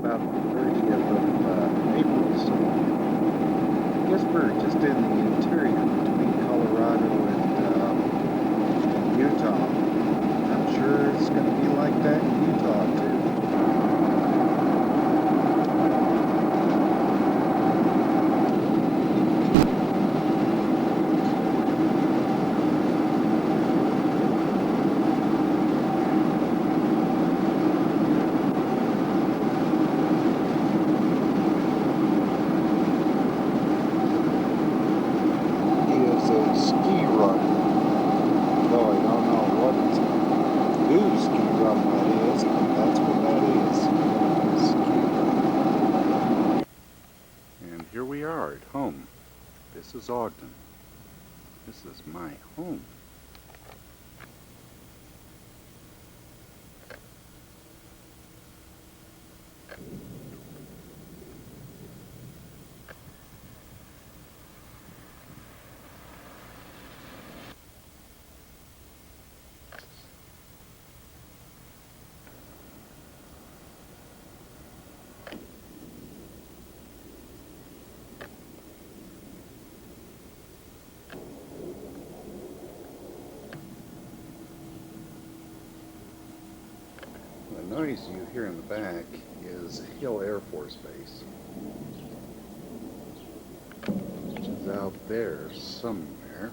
about the 30th of April, so I guess we're just in the interior between Colorado and Utah. I'm sure it's going to be like that in Utah too. Here we are at home. This is Ogden. This is my home. The noise you hear in the back is Hill Air Force Base, which is out there somewhere.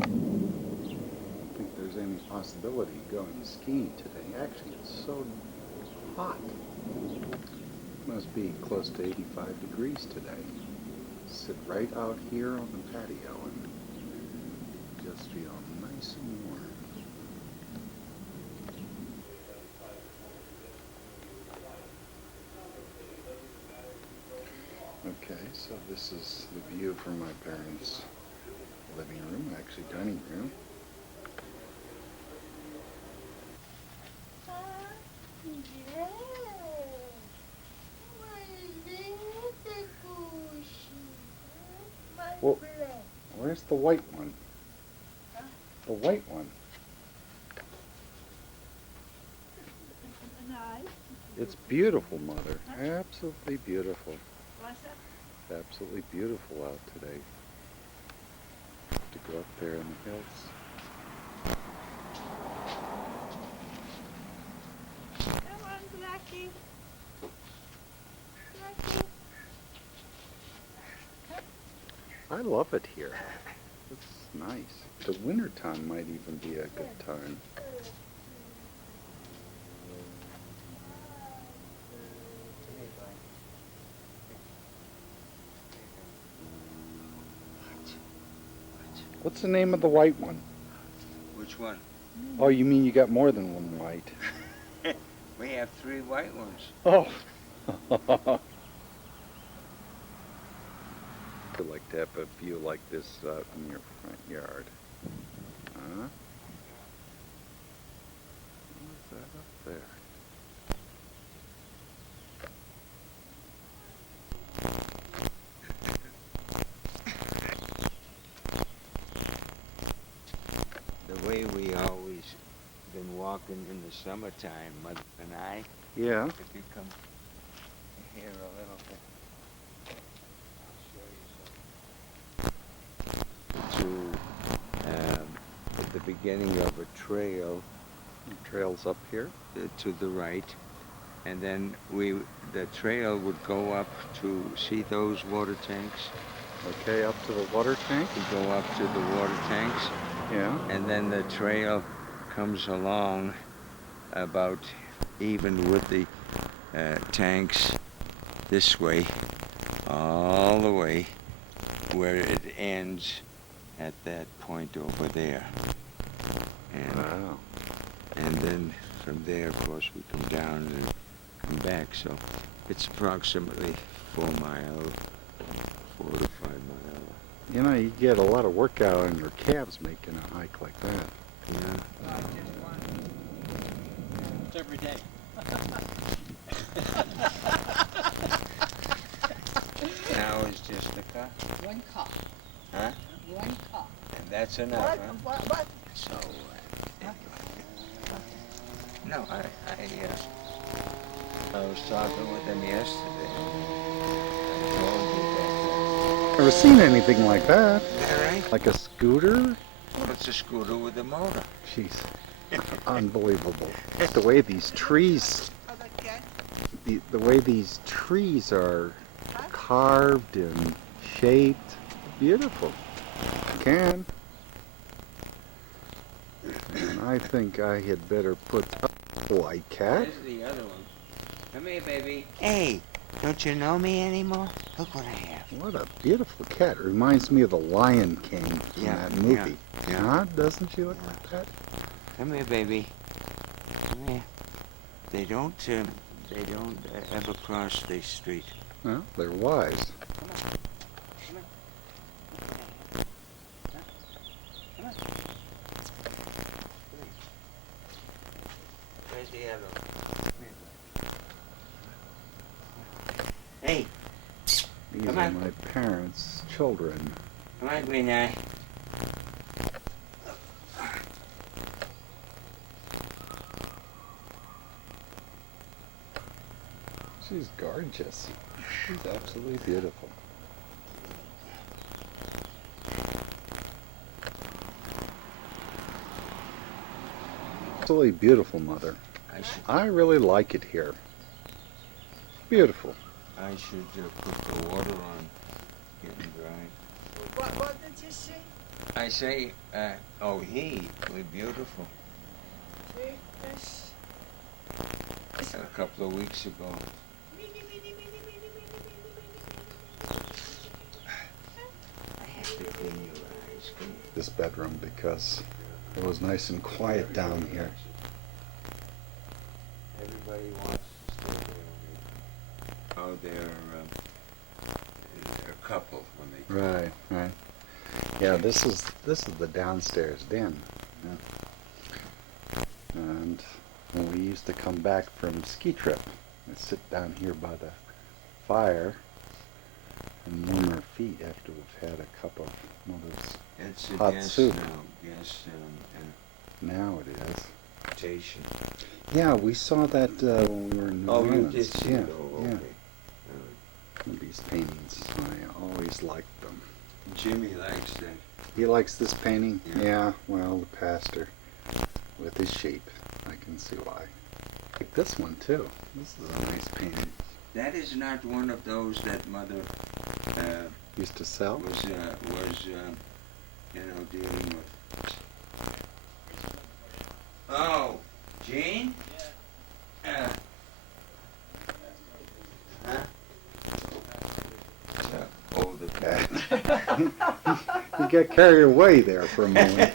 I don't think there's any possibility of going skiing today. Actually, it's so hot. It must be close to 85 degrees today. Sit right out here on the patio and just feel nice and warm. Okay, so this is the view from my parents' living room, actually dining room. Well, where's the white one? The white one. It's beautiful, Mother. Absolutely beautiful. Absolutely beautiful out today. To go up there in the hills. Come on, Blackie. Blackie. I love it here. It's nice. The winter time might even be a good time. What's the name of the white one? Which one? Oh, you mean you got more than one white? We have 3 white ones. Oh. I'd like to have a view like this out in your front yard. Huh? What's that up there? The way we always been walking in the summertime, Mother and I. Yeah. If you come here a little bit, I'll show you something. At the beginning of a trail. The trail's up here. To the right, and then the trail would go up to see those water tanks. Okay, up to the water tank. We go up to the water tanks. Yeah. And then the trail comes along about even with the tanks this way, all the way where it ends at that point over there. And, Wow. and then from there, of course, we come down and come back. So it's approximately 4 miles, 4 to 5 miles. You know, you get a lot of workout on your calves making a hike like that. Yeah. It's every day. Now it's just a cup. One cup. Huh? One cup. And that's enough, huh? What? So, know. I was talking with him yesterday. I told you that. Never seen anything like that. That right? Like a scooter? Well, it's a scooter with a motor. Jeez. Unbelievable. The way these trees, the way these trees are carved and shaped. Beautiful. Can. And I think I had better put up a white cat. There's the other one. Come here, baby. Hey, don't you know me anymore? Look what I have. What a beautiful cat. It reminds me of the Lion King from Yeah, that movie. yeah. Huh? Doesn't she look like that? Come here, baby. Come here. They don't ever cross the street. Well, they're wise. Come on. Come on. Come on. Where's the other one? Hey, These Come are on. my parents' children. come on, Green Eye. She's gorgeous. She's absolutely beautiful. Absolutely beautiful, Mother. I really like it here. Beautiful. I should put the water on, getting dry. What did you say? I say, he was beautiful. Yes. A couple of weeks ago. I have to clean your eyes. This bedroom because it was nice and quiet down here. Everybody wants to stay there. Oh, they're a couple when they. Right, right. Yeah, this is the downstairs den. Yeah. And when we used to come back from ski trip, we'd sit down here by the fire and warm our feet after we've had a cup of Mother's It's a hot guest soup. now. Guest Now it is. invitation. Yeah, we saw that when we were in New Oh, you Orleans. did see yeah, it? Oh, yeah. okay. These paintings, I always liked them. Jimmy likes that. He likes this painting? Yeah. Yeah, well, the pastor with his sheep. I can see why. Like this one, too. This is a nice painting. That is not one of those that Mother Used to sell? was dealing with. Oh, Gene? Yeah. Huh? Oh, the cat. You got carried away there for a moment.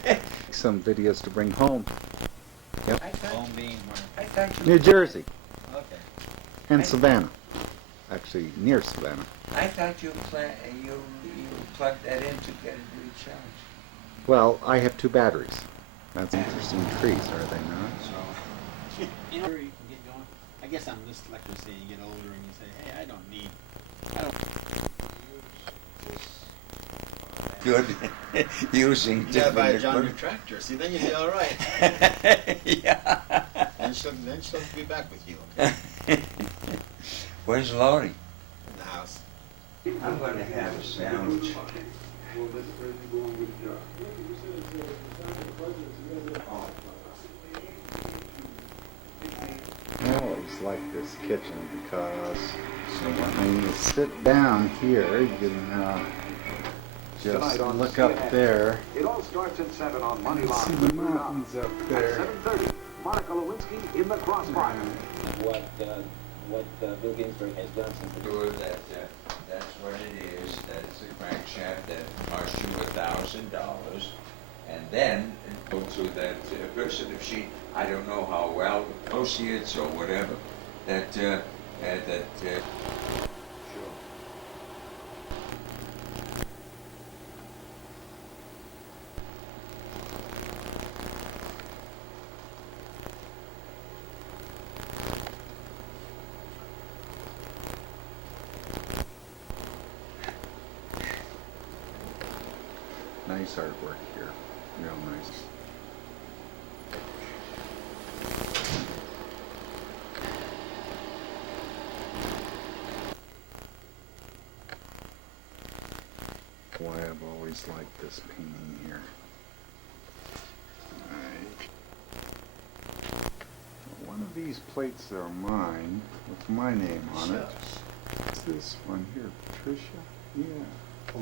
Some videos to bring home. Yep. Home being I thought you. New Jersey okay. and Savannah. Actually, near Savannah. I thought you plugged that in to get it recharged. Well, I have 2 batteries. That's interesting trees, are they not? So. You know, you can get going. I guess I'm just like you say, you get older and you say, hey, I don't need. Good. Using You gotta buy a different John Deere equipment. tractor. See, then you'll be all right. Yeah. Then she'll be back with you. Okay? Where's Lori? In the house. I'm going to have a sandwich. I always like this kitchen because when you sit down here, you can just look up there. It all starts at 7 on Money and see Line. the mountains up At there. 7:30, Monica Lewinsky in the crossfire. what Bill Ginsburg has done since the Sure that's what it is. That's a crankshaft that costs you $1,000, and then go through that person. If she, I don't know how well, associates or whatever, sure. Nice artwork here. Real nice. always liked this painting here. Alright. One of these plates are mine, with my name on it. What's this one here, Patricia? Yeah.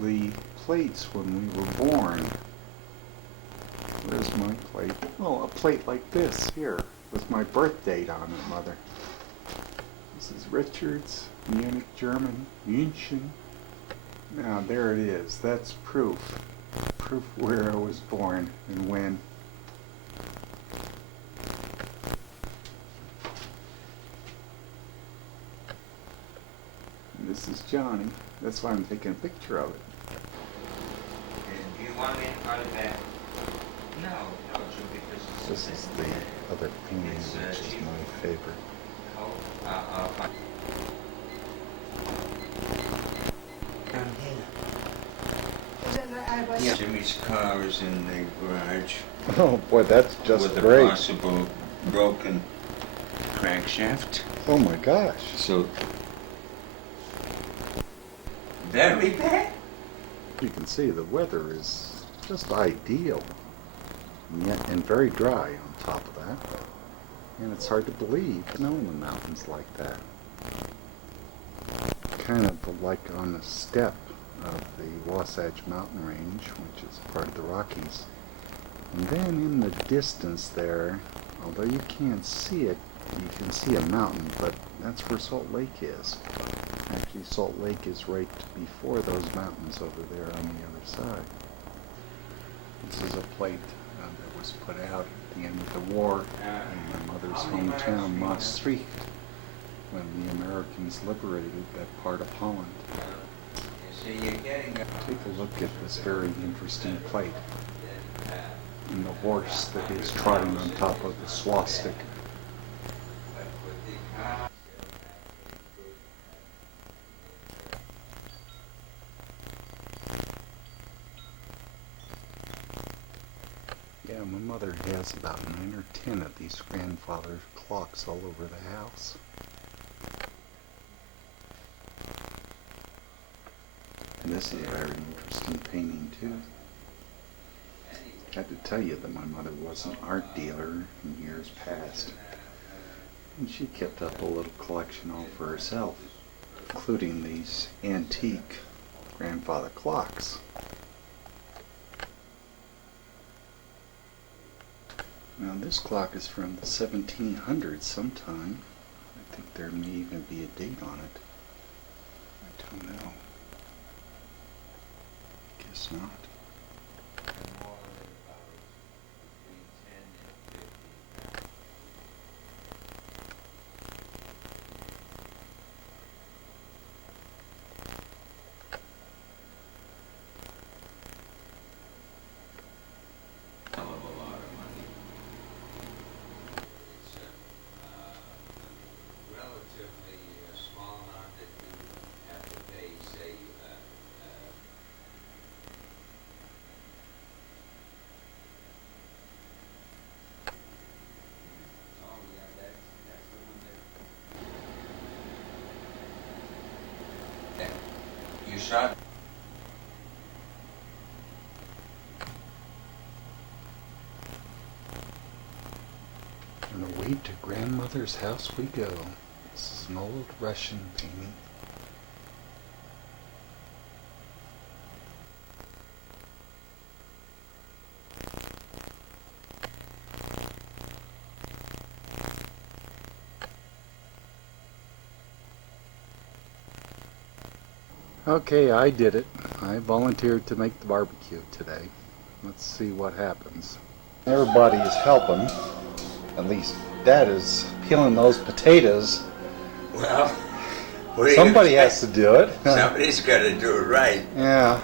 The plates when we were born. Where's my plate? Oh, a plate like this here, with my birth date on it, Mother. This is Richards, Munich, German, München. Now there it is. That's proof. Proof where I was born and when. And this is Johnny. That's why I'm taking a picture of it. Do you want me to call it back? No, Joe, because This is the other painting, which is my favorite. Yeah. Jimmy's car is in the garage Oh boy, that's just with a great. possible broken crankshaft. Oh my gosh. So, very bad. You can see the weather is just ideal. And very dry on top of that. And it's hard to believe snow in the mountains like that. Kind of like on the step of the Wasatch Mountain Range, which is part of the Rockies. And then in the distance there, although you can't see it, you can see a mountain, but that's where Salt Lake is. Actually, Salt Lake is right before those mountains over there on the other side. This is a plate that was put out at the end of the war in my mother's hometown, Maastricht, when the Americans liberated that part of Holland. Take a look at this very interesting plate and the horse that is trotting on top of the swastika. Yeah, my mother has about 9 or 10 of these grandfather clocks all over the house. And this is a very interesting painting too. I had to tell you that my mother was an art dealer in years past. And she kept up a little collection all for herself, including these antique grandfather clocks. Now this clock is from the 1700s sometime. I think there may even be a date on it. I don't know. Guess not. You shot? On the way to grandmother's house we go. This is an old Russian painting. Okay, I did it. I volunteered to make the barbecue today. Let's see what happens. Everybody is helping. At least Dad is peeling those potatoes. Well, what do you Somebody expect? has to do it. Somebody's got to do it right. Yeah.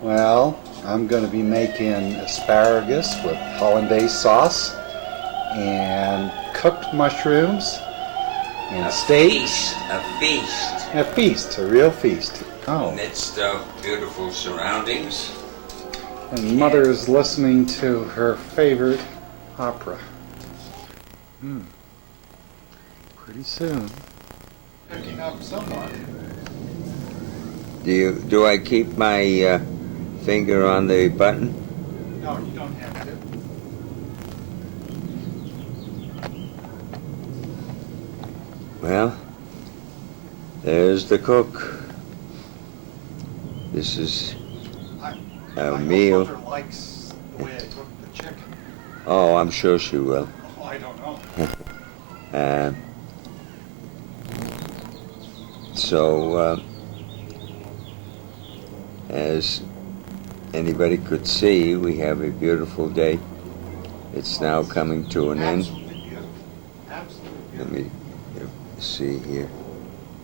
Well, I'm going to be making asparagus with hollandaise sauce and cooked mushrooms and steaks. A feast. A feast, a real feast. Oh, Midst of beautiful surroundings. and Mother is listening to her favorite opera. Pretty soon. Picking up somewhat. Do I keep my finger on the button? No, you don't have to. Well, there's the cook. This is a meal. My mother likes the way I cook the chicken. Oh, I'm sure she will. Oh, I don't know. So, as anybody could see, we have a beautiful day. It's now coming to an end. Absolutely beautiful. Absolutely Let beautiful. me see here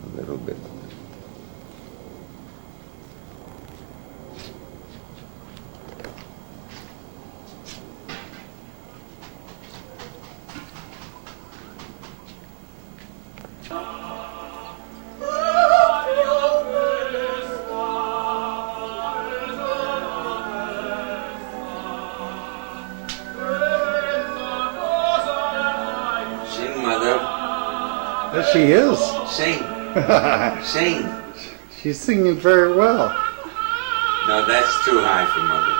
a little bit. Sing, Mother. There she is. Sing. Sing. She's singing very well. No, that's too high for Mother.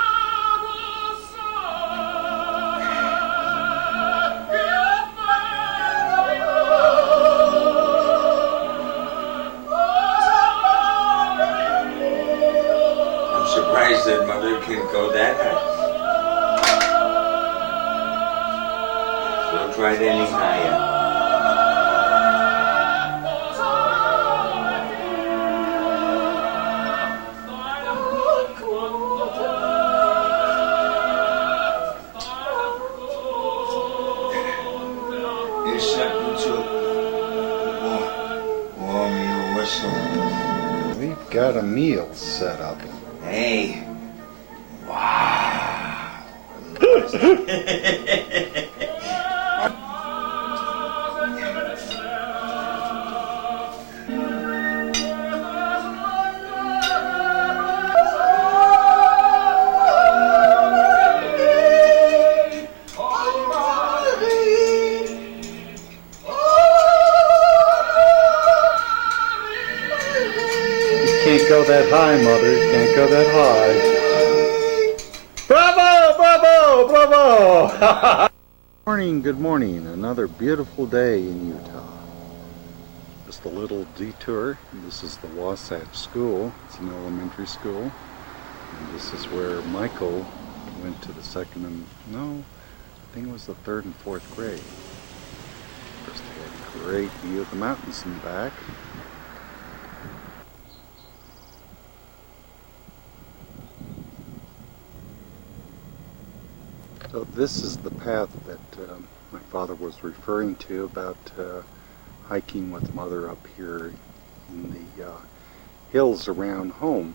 I'm surprised that Mother can go that high. Don't try it any higher. Here's something to warm your whistle. We've got a meal set up. Hey. Wow. Can't go that high, Mother. Can't go that high. Bravo! Bravo! Bravo! Good morning. Another beautiful day in Utah. Just a little detour. This is the Wasatch School. It's an elementary school. And this is where Michael went to the second and, no, I think it was the third and fourth grade. Of course, they had a great view of the mountains in the back. So this is the path that my father was referring to about hiking with Mother up here in the hills around home.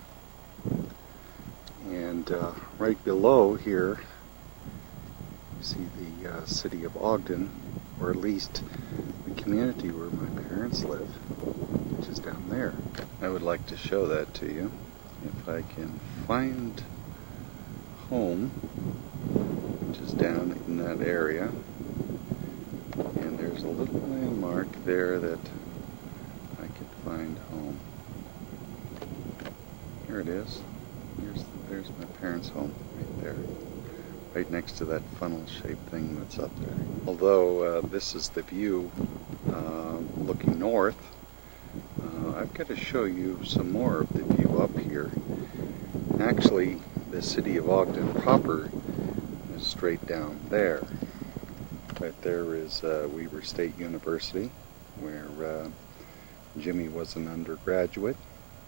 And right below here, you see the city of Ogden, or at least the community where my parents live, which is down there. I would like to show that to you if I can find home, which is down in that area. And there's a little landmark there that I could find home. Here it is. There's my parents' home right there. Right next to that funnel-shaped thing that's up there. Although this is the view looking north, I've got to show you some more of the view up here. Actually, the city of Ogden proper is straight down there. Right there is Weber State University, where Jimmy was an undergraduate,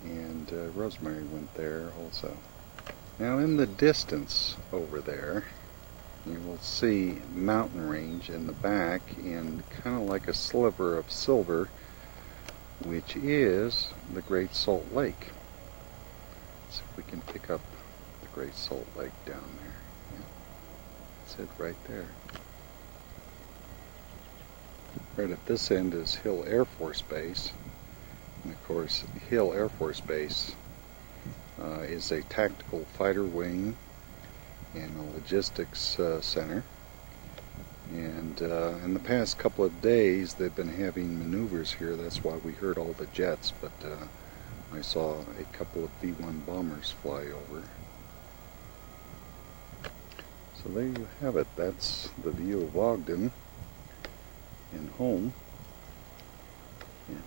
and Rosemary went there also. Now in the distance over there, you will see mountain range in the back and kind of like a sliver of silver, which is the Great Salt Lake. Let's see if we can pick up the Great Salt Lake down there. Yeah. That's it right there. Right at this end is Hill Air Force Base. And of course, Hill Air Force Base is a tactical fighter wing and a logistics center. And in the past couple of days, they've been having maneuvers here. That's why we heard all the jets, but I saw a couple of B-1 bombers fly over. So there you have it. That's the view of Ogden and home, and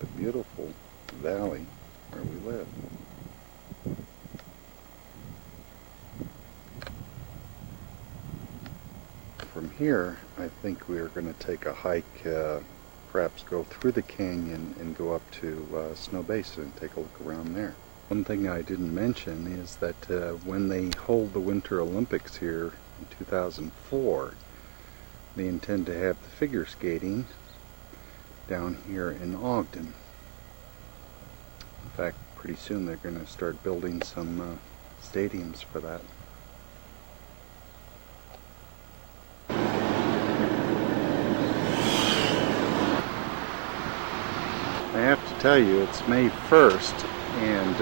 the beautiful valley where we live. From here, I think we are going to take a hike, perhaps go through the canyon and go up to Snow Basin and take a look around there. One thing I didn't mention is that when they hold the Winter Olympics here in 2004, they intend to have the figure skating down here in Ogden. In fact, pretty soon they're going to start building some stadiums for that. I have to tell you, it's May 1st, and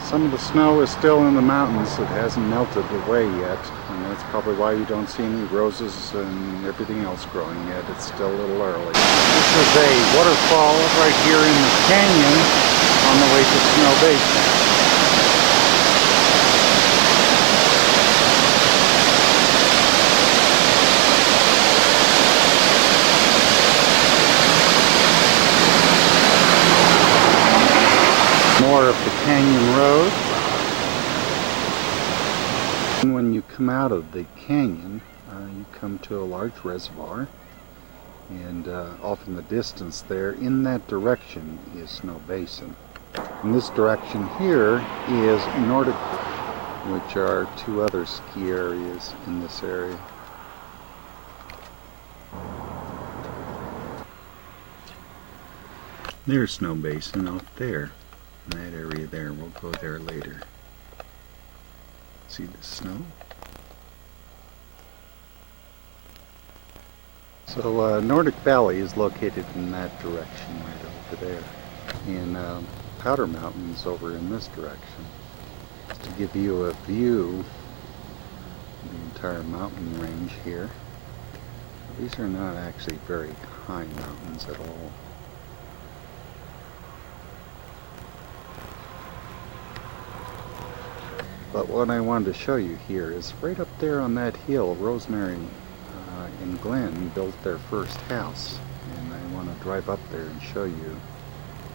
some of the snow is still in the mountains. It hasn't melted away yet, and that's probably why you don't see any roses and everything else growing yet. It's still a little early. This is a waterfall right here in the canyon on the way to Snow Basin. More of the canyon road. And when you come out of the canyon, you come to a large reservoir, and off in the distance there, in that direction, is Snow Basin. And this direction here is Nordic, which are two other ski areas in this area. There's Snow Basin out there. In that area there. We'll go there later. See the snow? So Nordic Valley is located in that direction right over there. And Powder Mountain is over in this direction. Just to give you a view of the entire mountain range here. These are not actually very high mountains at all. But what I wanted to show you here is right up there on that hill, Rosemary and Glenn built their first house. And I want to drive up there and show you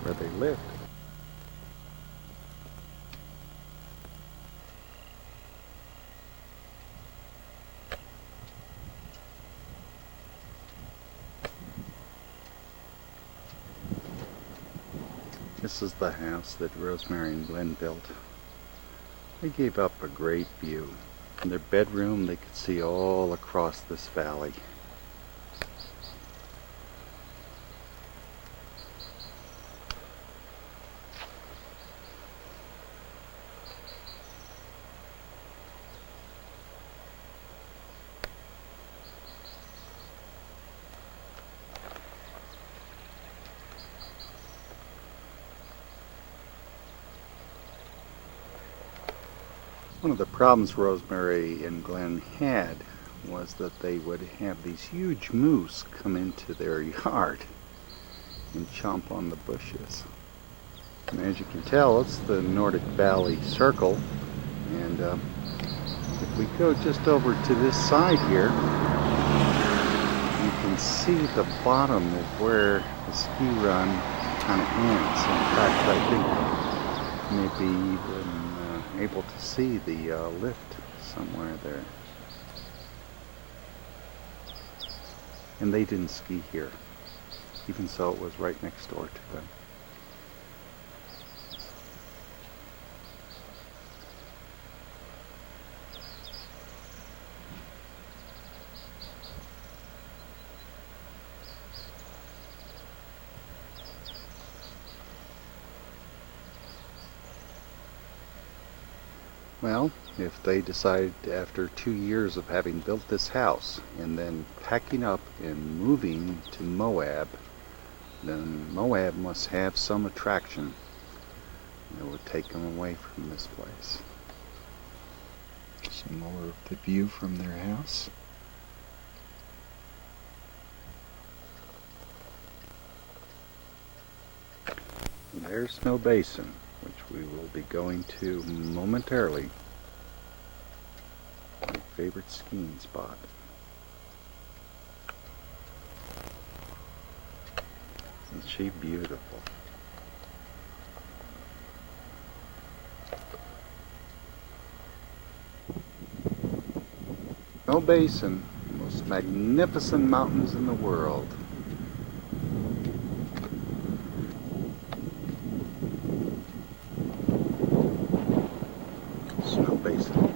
where they lived. This is the house that Rosemary and Glenn built. They gave up a great view. In their bedroom, they could see all across this valley. One of the problems Rosemary and Glenn had was that they would have these huge moose come into their yard and chomp on the bushes. And as you can tell, it's the Nordic Valley Circle, and if we go just over to this side here, you can see the bottom of where the ski run kind of ends. In fact, I think maybe even able to see the lift somewhere there. And they didn't ski here, even so it was right next door to them. Well, if they decide after 2 years of having built this house and then packing up and moving to Moab, then Moab must have some attraction that would take them away from this place. Some more of the view from their house. And there's Snow Basin, which we will be going to momentarily. favorite skiing spot. Isn't she beautiful? Snow Basin, most magnificent mountains in the world. Snow Basin.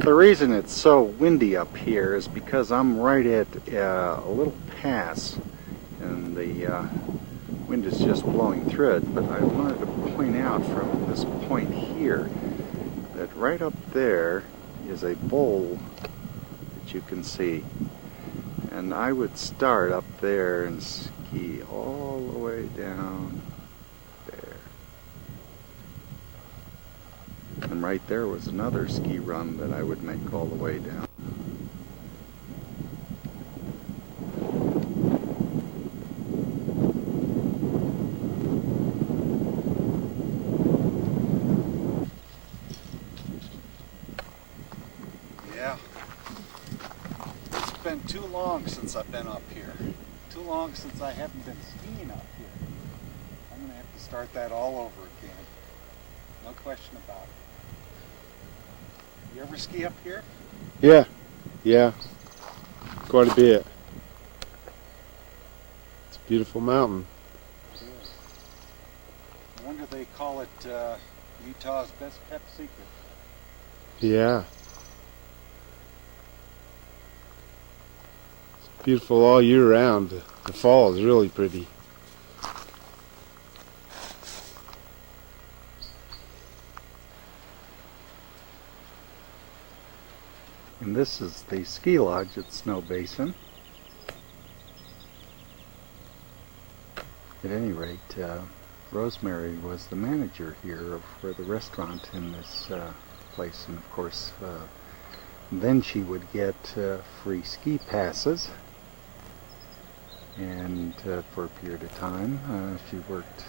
The reason it's so windy up here is because I'm right at a little pass and the wind is just blowing through it, but I wanted to point out from this point here that right up there is a bowl that you can see, and I would start up there and ski all the way down there, and right there was another ski run that I would make all the way down. Yeah, it's been too long since I've been up here. Too long since I haven't been skiing up here. I'm going to have to start that all over again. No question about it. You ever ski up here? Yeah, quite a bit. It's a beautiful mountain. It is. No wonder they call it Utah's best kept secret. Yeah. It's beautiful all year round. The fall is really pretty. And this is the ski lodge at Snow Basin. At any rate, Rosemary was the manager here for the restaurant in this place, and of course then she would get free ski passes, and for a period of time she worked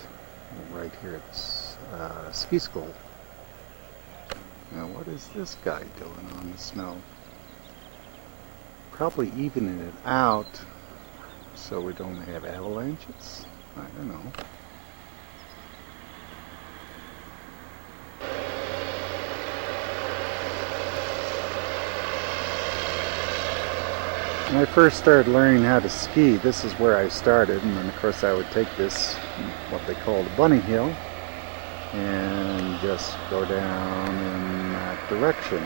right here at ski school. Now what is this guy doing on the snow? Probably evening it out so we don't have avalanches. I don't know. When I first started learning how to ski, this is where I started, and then of course I would take this, what they call the bunny hill, and just go down in that direction.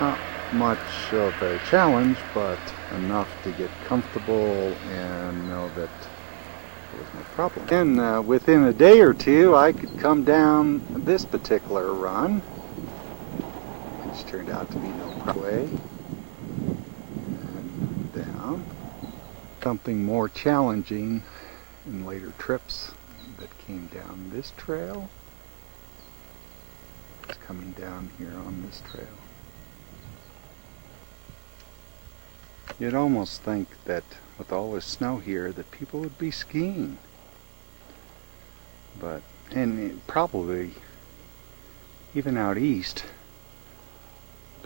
Not much of a challenge, but enough to get comfortable and know that there was no problem. And within a day or two, I could come down this particular run, which turned out to be no problem. And down. Something more challenging in later trips that came down this trail. It's coming down here on this trail. You'd almost think that with all the snow here that people would be skiing. But, and probably even out east,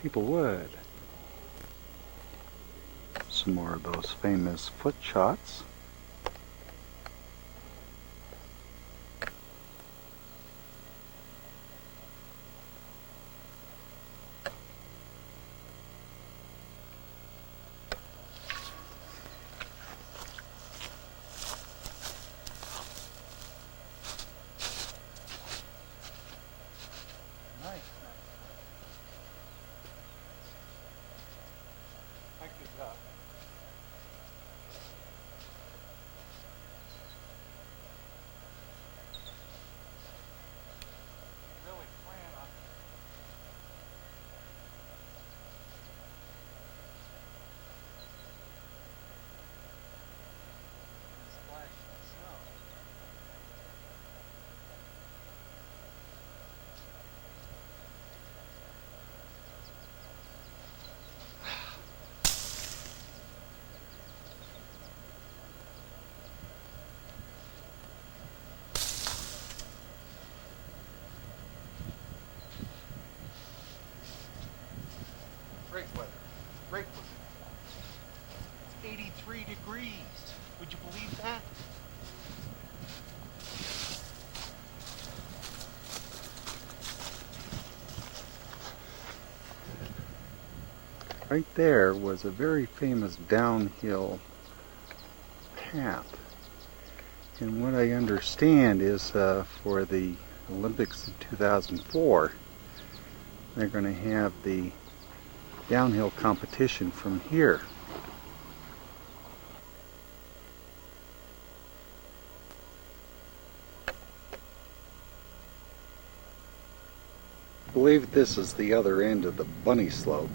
people would. Some more of those famous foot shots. It's 83 degrees. Would you believe that? Right there was a very famous downhill path. And what I understand is for the Olympics in 2004, they're going to have the downhill competition from here. I believe this is the other end of the bunny slope.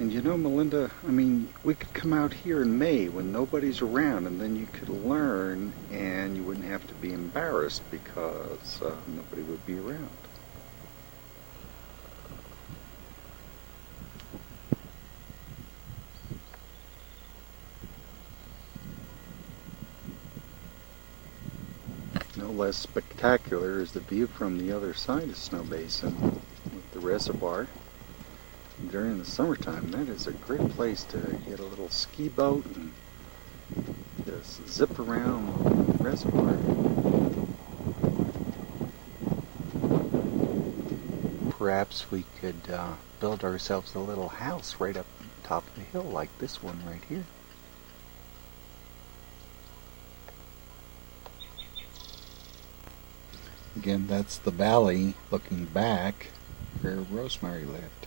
And you know, Melinda, I mean, we could come out here in May when nobody's around, and then you could learn and you wouldn't have to be embarrassed because nobody would be around. No less spectacular is the view from the other side of Snow Basin with the reservoir. During the summertime, that is a great place to get a little ski boat and just zip around the reservoir. Perhaps we could build ourselves a little house right up top of the hill like this one right here. Again, that's the valley looking back where Rosemary lived.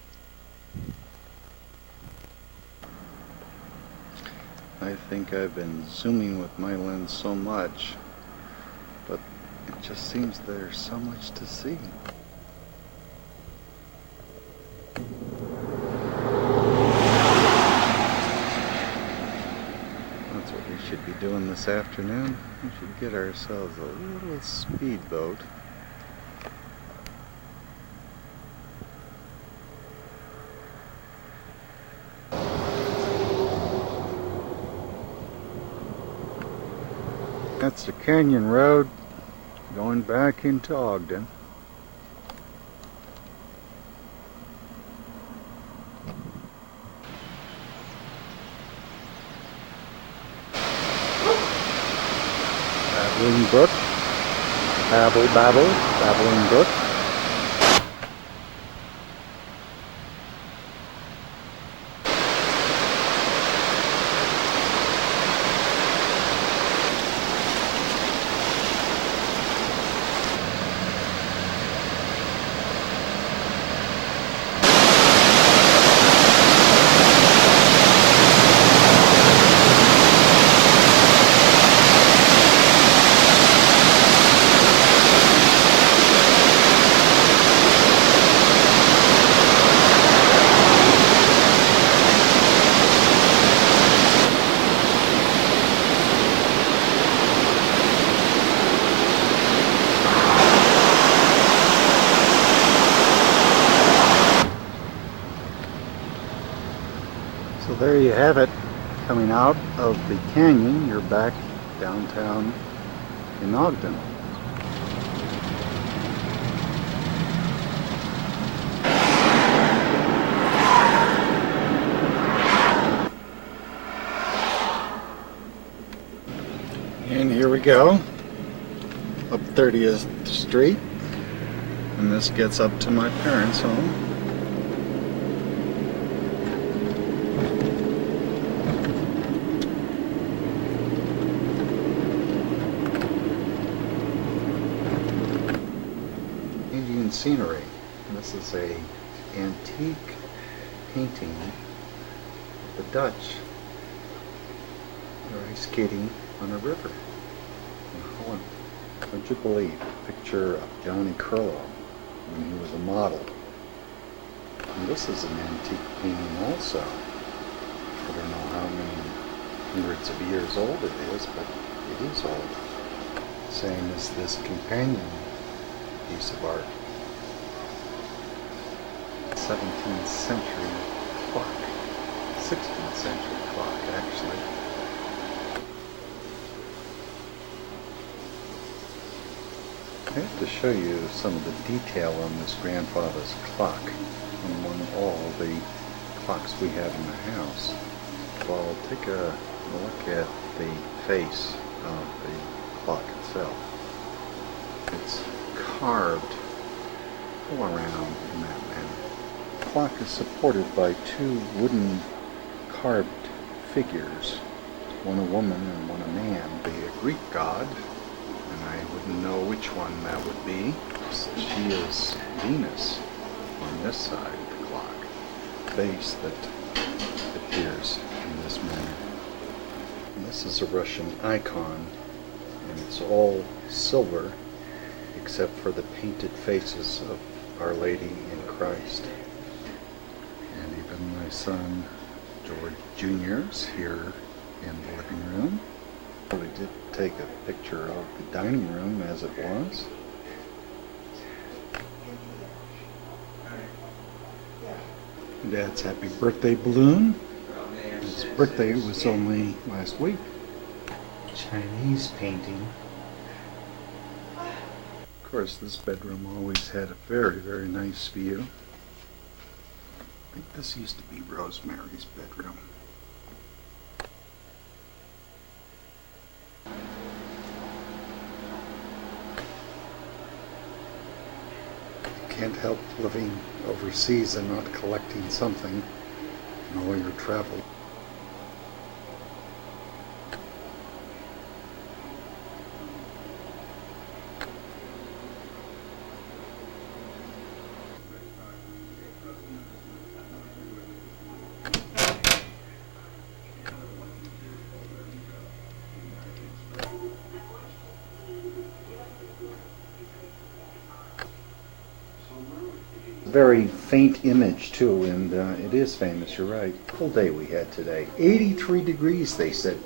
I think I've been zooming with my lens so much, but it just seems there's so much to see. That's what we should be doing this afternoon. We should get ourselves a little speedboat. That's the Canyon Road going back into Ogden. Babbling Brook. Babble, babble, babbling brook. So there you have it. Coming out of the canyon, you're back downtown in Ogden. And here we go, up 30th Street, and this gets up to my parents' home. Indian scenery. This is a antique painting of the Dutch. They're ice skating on a river in Holland. Would you believe a picture of Johnny Curlow when he was a model? And this is an antique painting also. I don't know how many hundreds of years old it is, but it is old. Same as this companion piece of art. 17th century clock. 16th century clock, actually. I have to show you some of the detail on this grandfather's clock. And on all the clocks we have in the house. Well, take a look at the face of the clock itself. It's carved all around in that manner. The clock is supported by two wooden carved figures, one a woman and one a man, be a Greek god, and I wouldn't know which one that would be. She is Venus on this side of the clock, face that appears in this manner. And this is a Russian icon, and it's all silver except for the painted faces of Our Lady in Christ. And even my son George Jr.'s here in the living room. We did take a picture of the dining room as it was. Dad's happy birthday balloon. His birthday was only last week. Chinese painting. Of course, this bedroom always had a very, very nice view. I think this used to be Rosemary's bedroom. Can't help living overseas and not collecting something in all your travel. Very faint image too, and it is famous, you're right. Full day we had today. 83 degrees they said.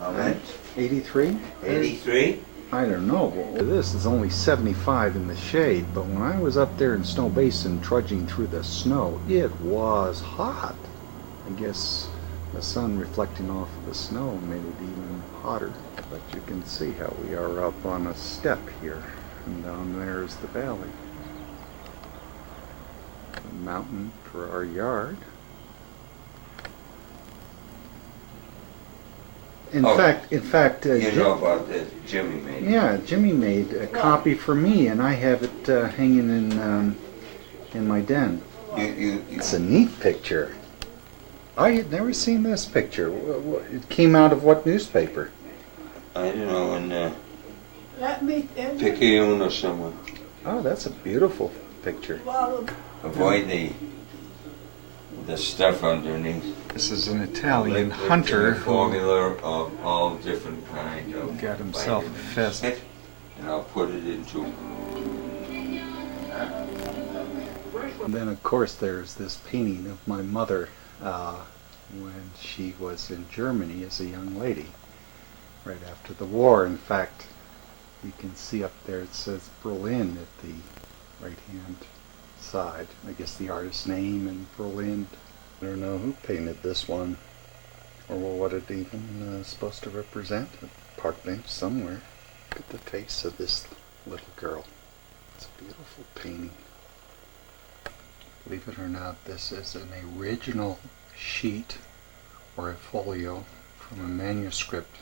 How much? 83? 83? I don't know. This is only 75 in the shade, but when I was up there in Snow Basin trudging through the snow, it was hot. I guess the sun reflecting off of the snow made it even hotter. But you can see how we are up on a step here, and down there is the valley. A mountain for our yard. In fact, you know about that Jimmy made. Yeah, Jimmy made a copy for me, and I have it hanging in my den. It's a neat picture. I had never seen this picture. It came out of what newspaper? I don't know, in Let me in. Picayune or somewhere. Oh, that's a beautiful picture. Avoid the stuff underneath. This is an Italian Like hunter the who formula of all different kinds of got himself a vitamins. pheasant. And I'll put it into. And then, of course, there's this painting of my mother when she was in Germany as a young lady, right after the war. In fact, you can see up there it says Berlin at the right-hand side. I guess the artist's name in Berlin. I don't know who painted this one, or what it even supposed to represent. A park bench somewhere. Look at the face of this little girl. It's a beautiful painting. Believe it or not, this is an original sheet or a folio from a manuscript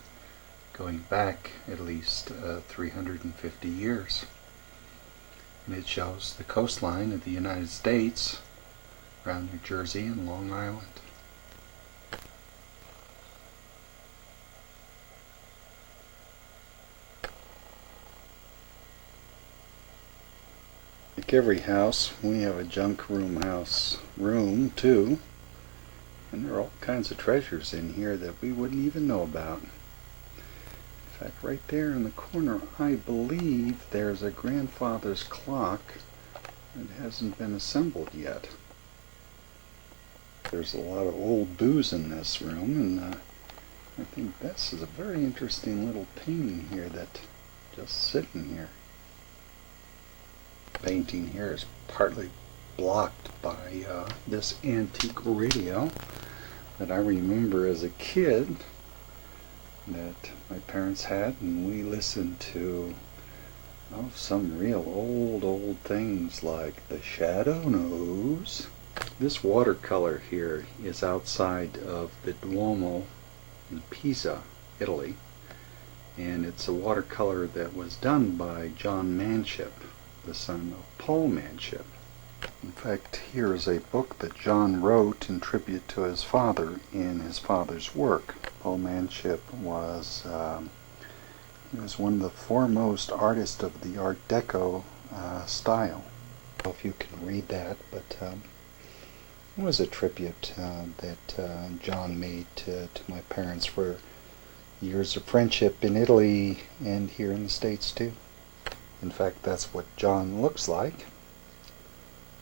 going back at least 350 years. And it shows the coastline of the United States around New Jersey and Long Island. Like every house, we have a junk room too, and there are all kinds of treasures in here that we wouldn't even know about. In fact, right there in the corner, I believe there's a grandfather's clock that hasn't been assembled yet. There's a lot of old booze in this room, and I think this is a very interesting little painting here that's just sitting here. Painting here is partly blocked by this antique radio that I remember as a kid that my parents had, and we listened to some real old things like The Shadow Knows. This watercolor here is outside of the Duomo in Pisa, Italy, and it's a watercolor that was done by John Manship, the son of Paul Manship. In fact, here is a book that John wrote in tribute to his father in his father's work. Paul Manship was he was one of the foremost artists of the Art Deco style. I don't know if you can read that, but it was a tribute that John made to my parents for years of friendship in Italy and here in the States too. In fact, that's what John looks like.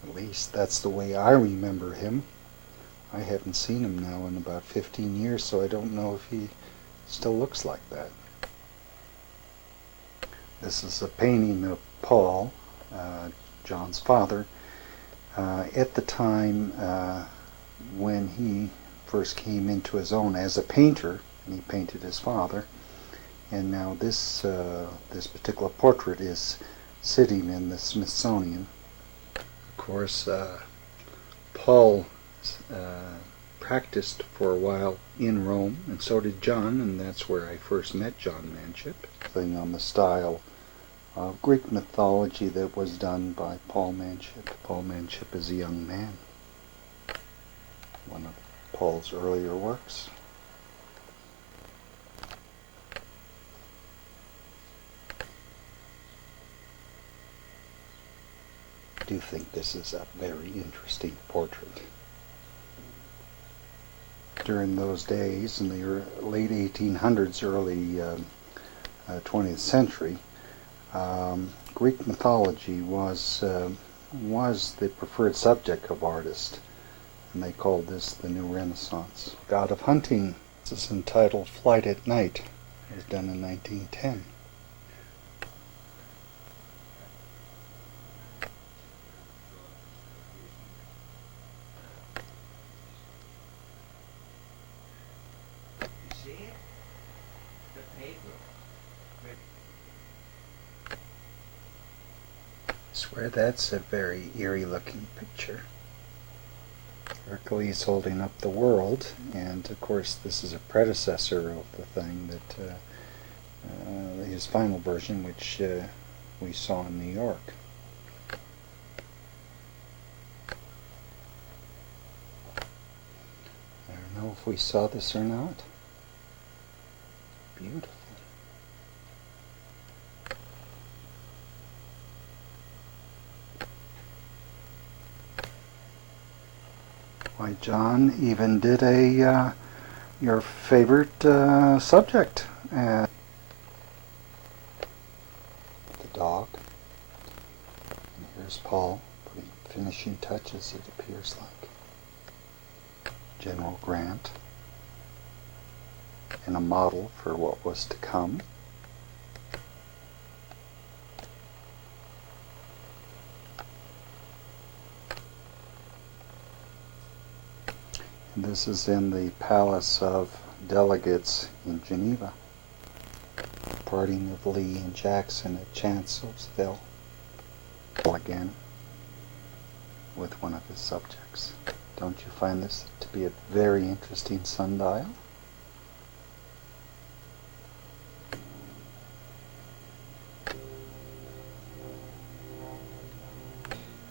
At least that's the way I remember him. I haven't seen him now in about 15 years, so I don't know if he still looks like that. This is a painting of Paul, John's father, at the time when he first came into his own as a painter, and he painted his father. And now this particular portrait is sitting in the Smithsonian. Of course, Paul practiced for a while in Rome, and so did John, and that's where I first met John Manship. Thing on the style of Greek mythology that was done by Paul Manship. Paul Manship is a young man. One of Paul's earlier works. I do think this is a very interesting portrait. During those days, in the late 1800s, early 20th century, Greek mythology was the preferred subject of artists, and they called this the New Renaissance. God of Hunting. This is entitled Flight at Night. It was done in 1910. I swear that's a very eerie looking picture. Hercules holding up the world, and of course this is a predecessor of the thing that his final version, which we saw in New York. I don't know if we saw this or not. Beautiful. Why, John even did your favorite subject. The dog. And here's Paul putting finishing touches, it appears like. General Grant. And a model for what was to come. And this is in the Palace of Delegates in Geneva. Parting of Lee and Jackson at Chancellorsville. Again, with one of his subjects. Don't you find this to be a very interesting sundial?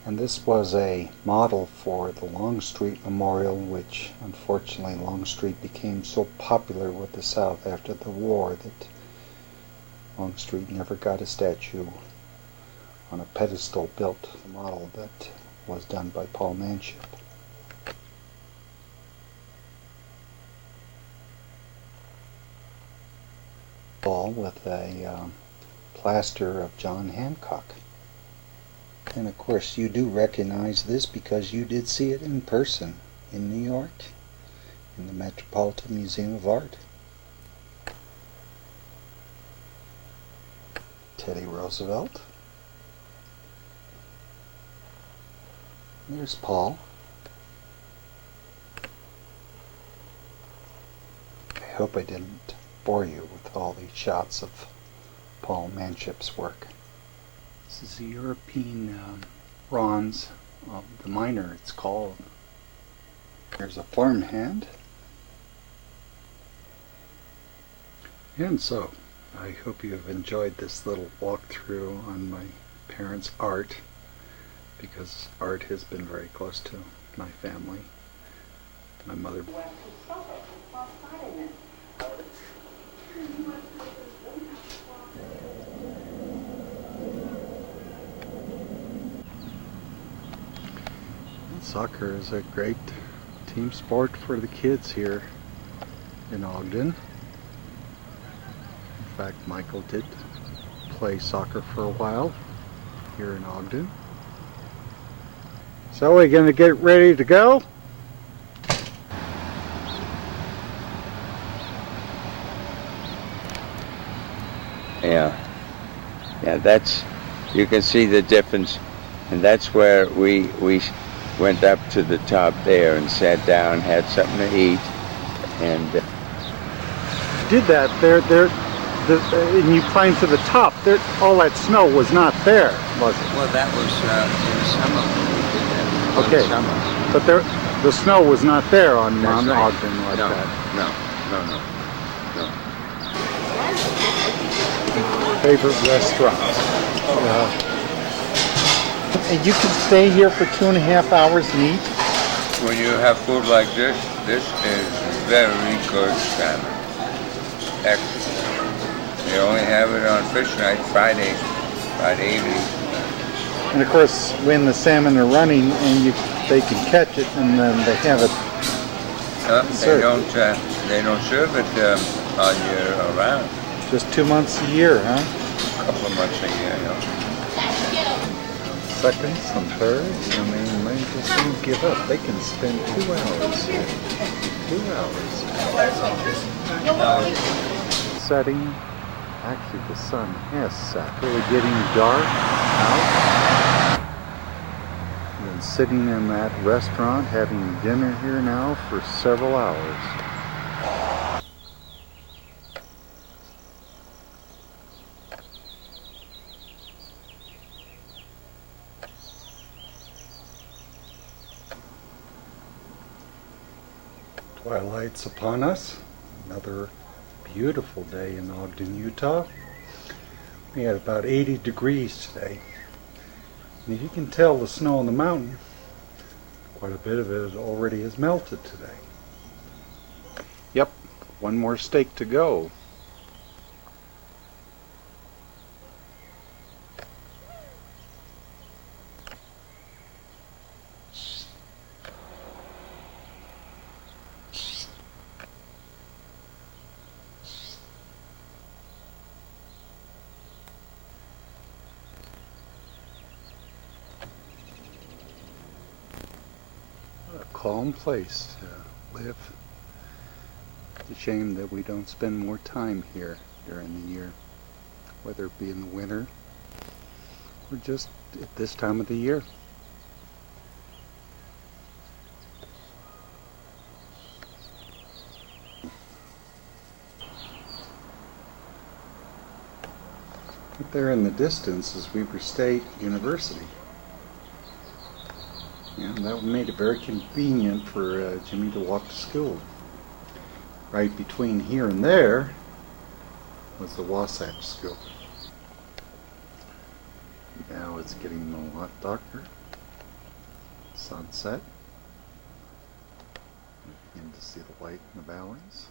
And this was a model for the Longstreet Memorial, which unfortunately Longstreet became so popular with the South after the war that Longstreet never got a statue on a pedestal built. The model that was done by Paul Manship. Paul with a plaster of John Hancock. And of course you do recognize this because you did see it in person in New York, in the Metropolitan Museum of Art. Teddy Roosevelt. There's Paul. I hope I didn't bore you with all these shots of Paul Manship's work. This is a European bronze, the minor it's called, There's a farmhand. And so, I hope you have enjoyed this little walkthrough on my parents' art, because art has been very close to my family. My mother. Soccer is a great team sport for the kids here in Ogden. In fact, Michael did play soccer for a while here in Ogden. So we're going to get ready to go? Yeah, that's, you can see the difference, and that's where we went up to the top there and sat down, had something to eat, and Did that and you climbed to the top. There, all that snow was not there, was it? well, that was in the summer when we did that. One Okay, summer. but the snow was not there on That's Mount right. Ogden like No, that. no. Favorite restaurants. And you can stay here for 2.5 hours and eat? When you have food like this is very good salmon. Excellent. They only have it on fish night, Friday evening. And of course, when the salmon are running and they can catch it, and then they have it. They don't serve it all year around. Just 2 months a year, huh? A couple of months a year, you know. Seconds and thirds. I mean, they just don't give up. They can spend 2 hours here. 2 hours. Setting. Actually, the sun has set. Really getting dark out. And then sitting in that restaurant, having dinner here now for several hours. Twilight's upon us. Another beautiful day in Ogden, Utah. We had about 80 degrees today. And you can tell the snow on the mountain, quite a bit of it already has melted today. Yep, one more stake to go. Calm place to live. It's a shame that we don't spend more time here during the year, whether it be in the winter or just at this time of the year. Up there in the distance is Weber State University. And that made it very convenient for Jimmy to walk to school. Right between here and there was the Wasatch School. Now it's getting a lot darker. Sunset. You begin to see the light in the valleys.